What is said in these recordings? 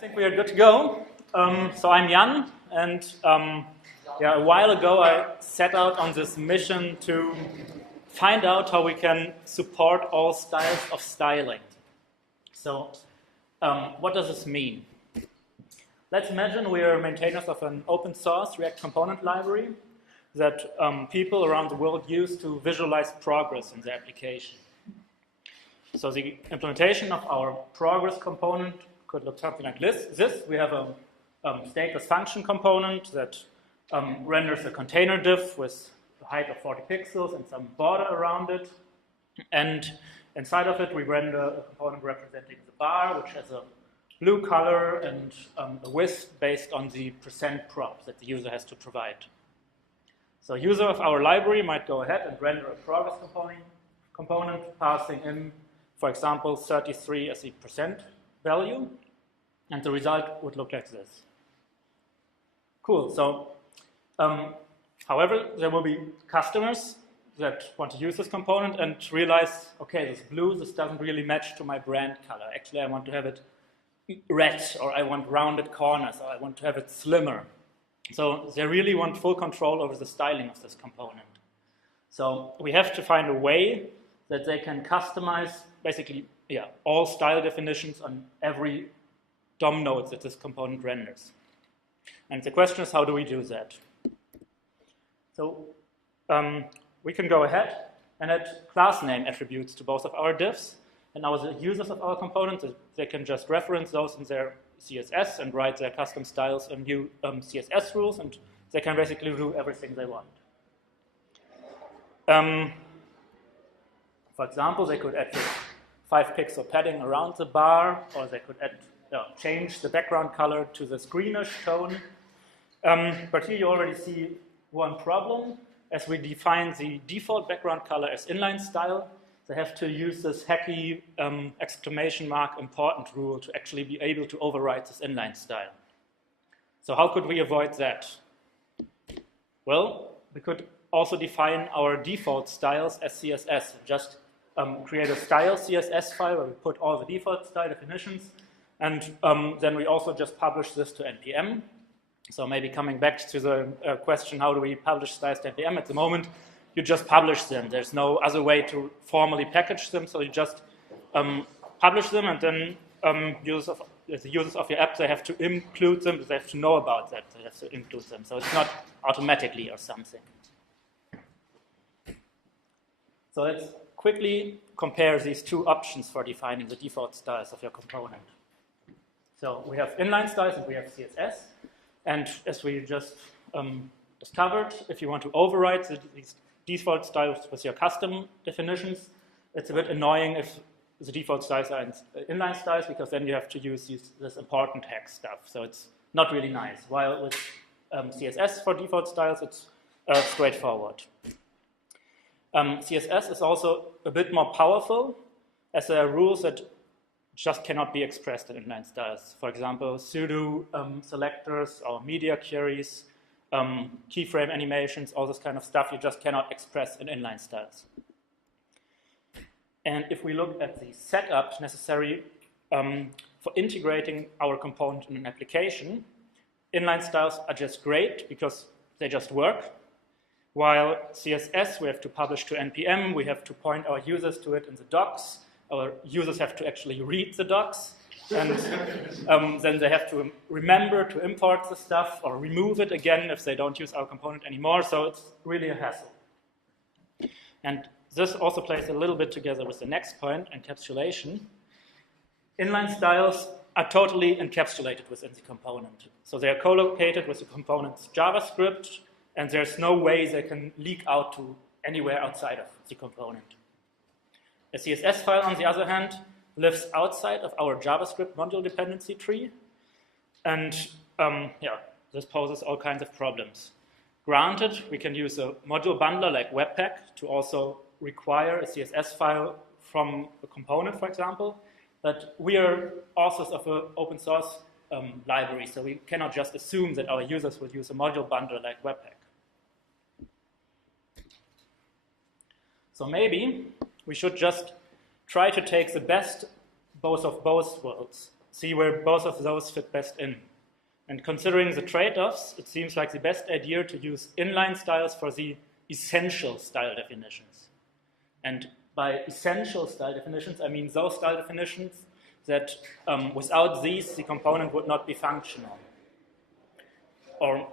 I think we are good to go. So I'm Jan, and a while ago I set out on this mission to find out how we can support all styles of styling. So what does this mean? Let's imagine we are maintainers of an open source React component library that people around the world use to visualize progress in their application. So the implementation of our progress component could look something like this. We have a stateless function component that renders a container div with a height of 40 pixels and some border around it. And inside of it, we render a component representing the bar, which has a blue color and a width based on the % prop that the user has to provide. So a user of our library might go ahead and render a progress component passing in, for example, 33 as the % value, and the result would look like this. Cool. So, however, there will be customers that want to use this component and realize, okay, this blue, this doesn't really match to my brand color. Actually, I want to have it red, or I want rounded corners, or I want to have it slimmer. So they really want full control over the styling of this component. So we have to find a way that they can customize basically all style definitions on every DOM node that this component renders. And the question is, how do we do that? So we can go ahead and add class name attributes to both of our divs. And now the users of our components, they can just reference those in their CSS and write their custom styles and new CSS rules, and they can basically do everything they want. For example, they could add 5-pixel padding around the bar, or they could add, change the background color to this greenish tone. But here you already see one problem. As we define the default background color as inline style, they have to use this hacky !important rule to actually be able to override this inline style. So how could we avoid that? Well, we could also define our default styles as CSS. Just create a style CSS file where we put all the default style definitions, and then we also just publish this to NPM. So maybe coming back to the question, how do we publish styles to NPM? At the moment, you just publish them. There's no other way to formally package them, so you just publish them, and then the users of your app, they have to include them, they have to know about that, they have to include them. So it's not automatically or something. So let's quickly compare these two options for defining the default styles of your component. So we have inline styles and we have CSS. And as we just discovered, if you want to override these default styles with your custom definitions, it's a bit annoying if the default styles are inline styles, because then you have to use this important hex stuff. So it's not really nice. While with CSS for default styles, it's straightforward. CSS is also a bit more powerful, as there are rules that just cannot be expressed in inline styles. For example, pseudo selectors or media queries, keyframe animations, all this kind of stuff you just cannot express in inline styles. And if we look at the setup necessary for integrating our component in an application, inline styles are just great because they just work. While CSS, we have to publish to NPM, we have to point our users to it in the docs, our users have to actually read the docs, and then they have to remember to import the stuff or remove it again if they don't use our component anymore, so it's really a hassle. And this also plays a little bit together with the next point, encapsulation. Inline styles are totally encapsulated within the component. So they are co-located with the component's JavaScript, and there's no way they can leak out to anywhere outside of the component. A CSS file, on the other hand, lives outside of our JavaScript module dependency tree, and this poses all kinds of problems. Granted, we can use a module bundler like Webpack to also require a CSS file from a component, for example, but we are authors of an open source library, so we cannot just assume that our users will use a module bundler like Webpack. So maybe we should just try to take the best both of both worlds. see where both of those fit best in. And considering the trade-offs, it seems like the best idea to use inline styles for the essential style definitions. And by essential style definitions, I mean those style definitions that without these, the component would not be functional. Or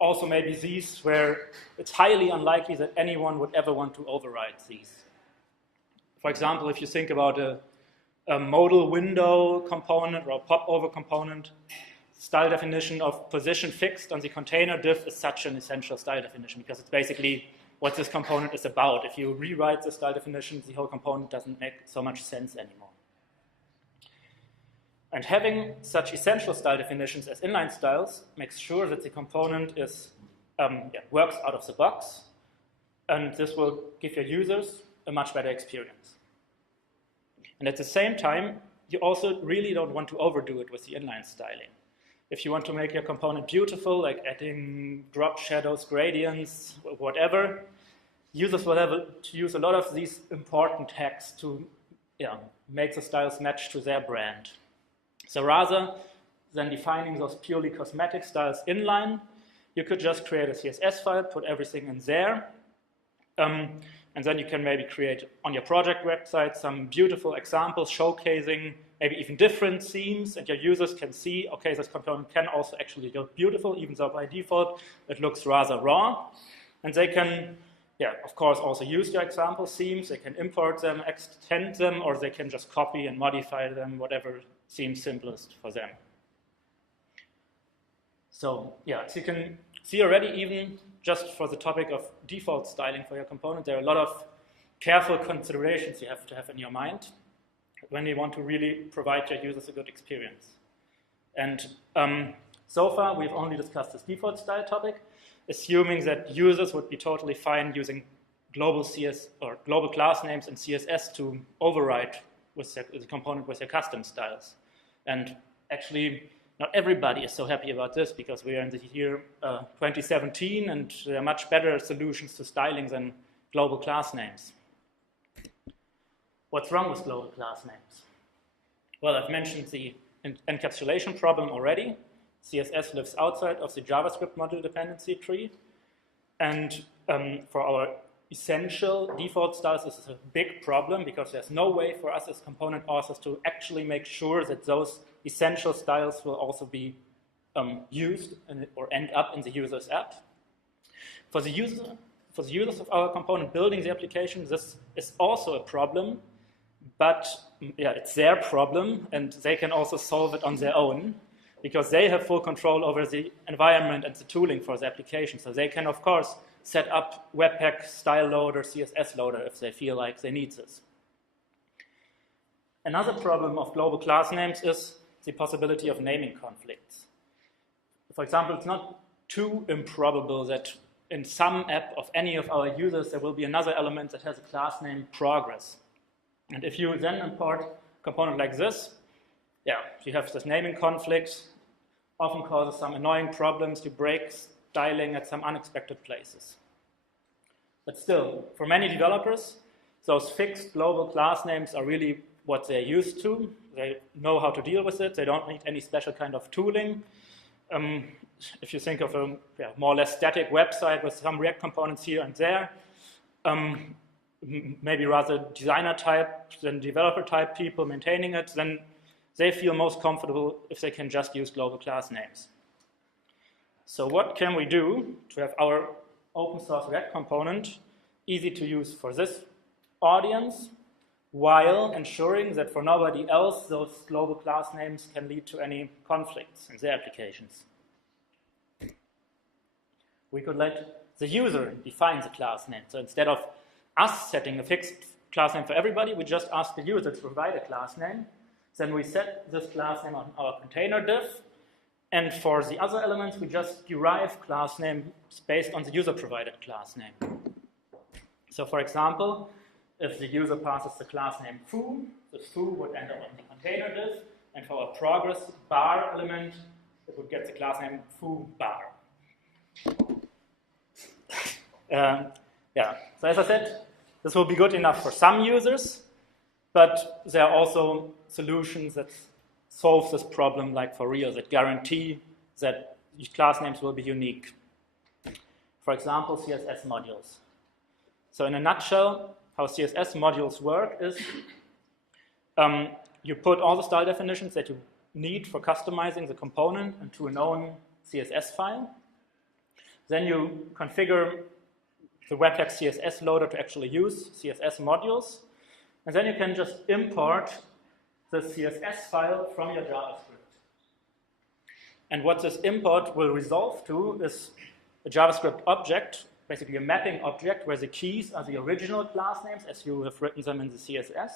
also maybe these where it's highly unlikely that anyone would ever want to override these. For example, if you think about a modal window component or a popover component, style definition of position fixed on the container div is such an essential style definition because it's basically what this component is about. If you rewrite the style definition, the whole component doesn't make so much sense anymore. And having such essential style definitions as inline styles makes sure that the component is, works out of the box, and this will give your users a much better experience. And at the same time, you also really don't want to overdo it with the inline styling. If you want to make your component beautiful, like adding drop shadows, gradients, whatever, users will have to use a lot of these important tags to make the styles match to their brand. So rather than defining those purely cosmetic styles inline, you could just create a CSS file, put everything in there, and then you can maybe create on your project website some beautiful examples showcasing maybe even different themes, and your users can see, okay, this component can also actually look beautiful, even though by default it looks rather raw. And they can, of course, also use your example themes. They can import them, extend them, or they can just copy and modify them, whatever seems simplest for them. So, as you can see already, even just for the topic of default styling for your component, there are a lot of careful considerations you have to have in your mind when you want to really provide your users a good experience. And so far, we've only discussed this default style topic, assuming that users would be totally fine using global class names in CSS to override with the component with their custom styles. And actually, not everybody is so happy about this because we are in the year 2017 and there are much better solutions to styling than global class names. What's wrong with global class names? Well, I've mentioned the encapsulation problem already. CSS lives outside of the JavaScript module dependency tree. And for our essential default styles, this is a big problem because there's no way for us as component authors to actually make sure that those essential styles will also be used or end up in the user's app. For the users of our component building the application, this is also a problem, but it's their problem, and they can also solve it on their own because they have full control over the environment and the tooling for the application. So they can, of course, set up Webpack style loader, CSS loader if they feel like they need this. Another problem of global class names is the possibility of naming conflicts. For example, it's not too improbable that in some app of any of our users there will be another element that has a class name progress. And if you then import a component like this, you have this naming conflict, often causes some annoying problems, you break styling at some unexpected places. But still, for many developers, those fixed global class names are really what they're used to. They know how to deal with it. They don't need any special kind of tooling. If you think of a more or less static website with some React components here and there, maybe rather designer type than developer type people maintaining it, then they feel most comfortable if they can just use global class names. So what can we do to have our open source React component easy to use for this audience, while ensuring that for nobody else those global class names can lead to any conflicts in their applications? We could let the user define the class name. So instead of us setting a fixed class name for everybody, we just ask the user to provide a class name. Then we set this class name on our container div. And for the other elements, we just derive class names based on the user-provided class name. So for example, if the user passes the class name foo, the foo would end up on the container div. And for our progress bar element, it would get the class name foo bar. So as I said, this will be good enough for some users, but there are also solutions that solves this problem like for real, that guarantee that class names will be unique. For example, CSS modules. So in a nutshell, how CSS modules work is you put all the style definitions that you need for customizing the component into a known CSS file. Then you configure the Webpack CSS loader to actually use CSS modules. And then you can just import the CSS file from your JavaScript. And what this import will resolve to is a JavaScript object, basically a mapping object where the keys are the original class names as you have written them in the CSS,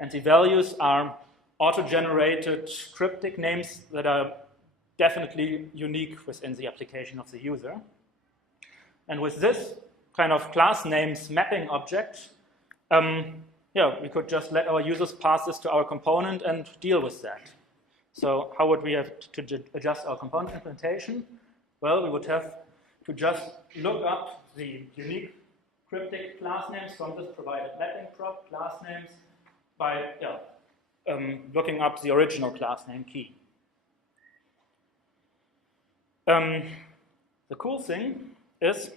and the values are auto-generated cryptic names that are definitely unique within the application of the user. And with this kind of class names mapping object, we could just let our users pass this to our component and deal with that. So how would we have to adjust our component implementation? Well, we would have to just look up the unique cryptic class names from this provided mapping prop class names by looking up the original class name key. The cool thing is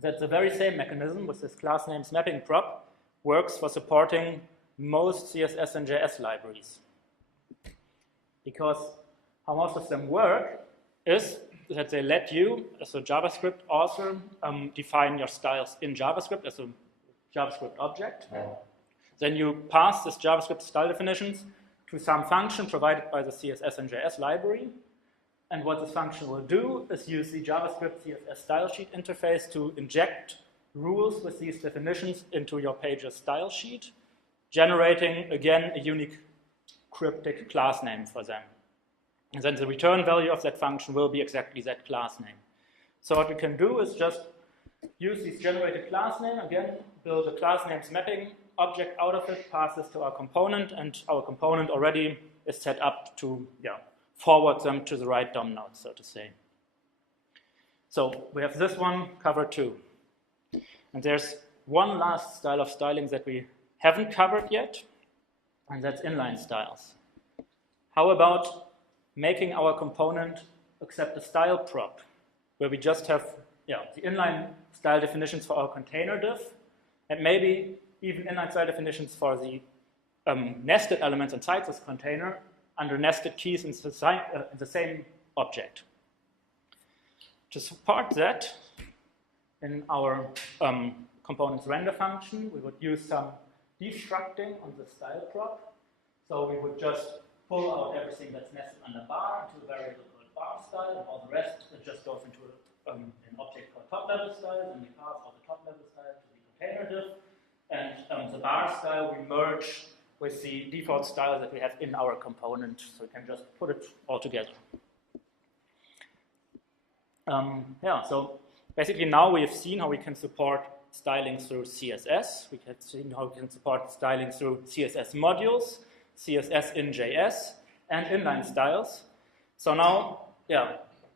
that the very same mechanism with this class names mapping prop works for supporting most css-in-js libraries. Because how most of them work is that they let you, as a JavaScript author, define your styles in JavaScript as a JavaScript object. Then you pass this JavaScript style definitions to some function provided by the css-in-js library. And what this function will do is use the JavaScript CSS style sheet interface to inject rules with these definitions into your page's style sheet, generating, again, a unique cryptic class name for them. And then the return value of that function will be exactly that class name. So what we can do is just use this generated class name, again, build a class names mapping object out of it, pass this to our component, and our component already is set up to forward them to the right DOM node, so to say. So we have this one covered too. And there's one last style of styling that we haven't covered yet, and that's inline styles. How about making our component accept a style prop, where we just have the inline style definitions for our container div, and maybe even inline style definitions for the nested elements inside this container under nested keys in the same object. To support that, in our component's render function, we would use some destructing on the style prop. So we would just pull out everything that's nested under bar into a variable called bar style, and all the rest it just goes into an object called top level style, and we pass all the top level style to the container div. And the bar style we merge with the default style that we have in our component, so we can just put it all together. So basically now we have seen how we can support styling through CSS. We have seen how we can support styling through CSS modules, css-in-js, and inline styles. So now,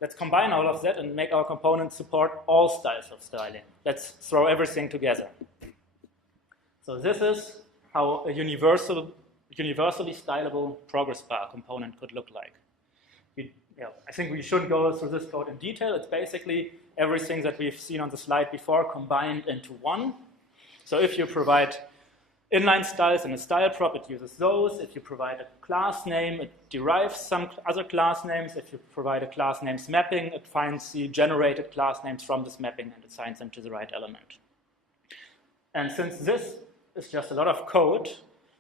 let's combine all of that and make our component support all styles of styling. Let's throw everything together. So this is how a universally stylable progress bar component could look like. I think we shouldn't go through this code in detail. It's basically everything that we've seen on the slide before combined into one. So if you provide inline styles and a style prop, it uses those. If you provide a class name, it derives some other class names. If you provide a class names mapping, it finds the generated class names from this mapping and assigns them to the right element. And since this is just a lot of code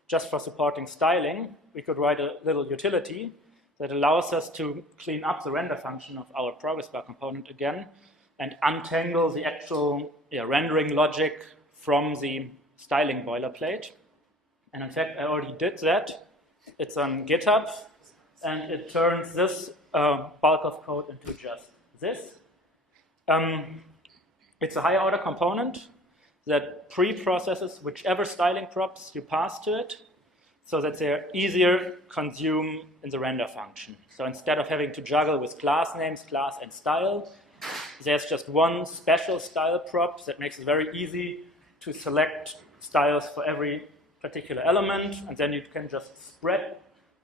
just for supporting styling, we could write a little utility that allows us to clean up the render function of our progress bar component again and untangle the actual rendering logic from the styling boilerplate. And in fact, I already did that. It's on GitHub, and it turns this bulk of code into just this. It's a higher order component that pre-processes whichever styling props you pass to it, so that they're easier consume in the render function. So instead of having to juggle with class names, class, and style, there's just one special style prop that makes it very easy to select styles for every particular element, and then you can just spread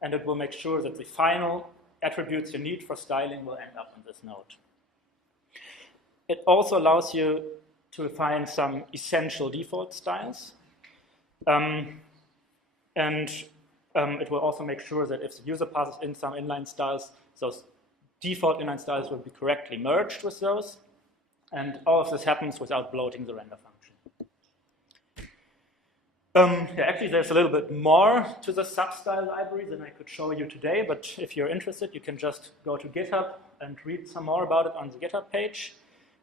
and it will make sure that the final attributes you need for styling will end up in this node. It also allows you to find some essential default styles. It will also make sure that if the user passes in some inline styles, those default inline styles will be correctly merged with those. And all of this happens without bloating the render function. Actually, there's a little bit more to the substyle library than I could show you today, but if you're interested, you can just go to GitHub and read some more about it on the GitHub page.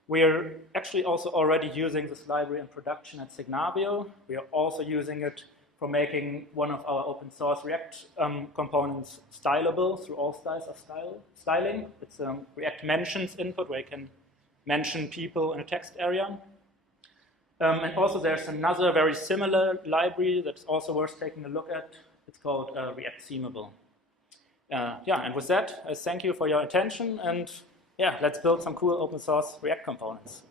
We're actually also already using this library in production at Signavio. We are also using it for making one of our open source React components stylable through all styles of styling. It's a React mentions input where you can mention people in a text area. And also there's another very similar library that's also worth taking a look at. It's called React Themable. And with that, I thank you for your attention, and let's build some cool open source React components.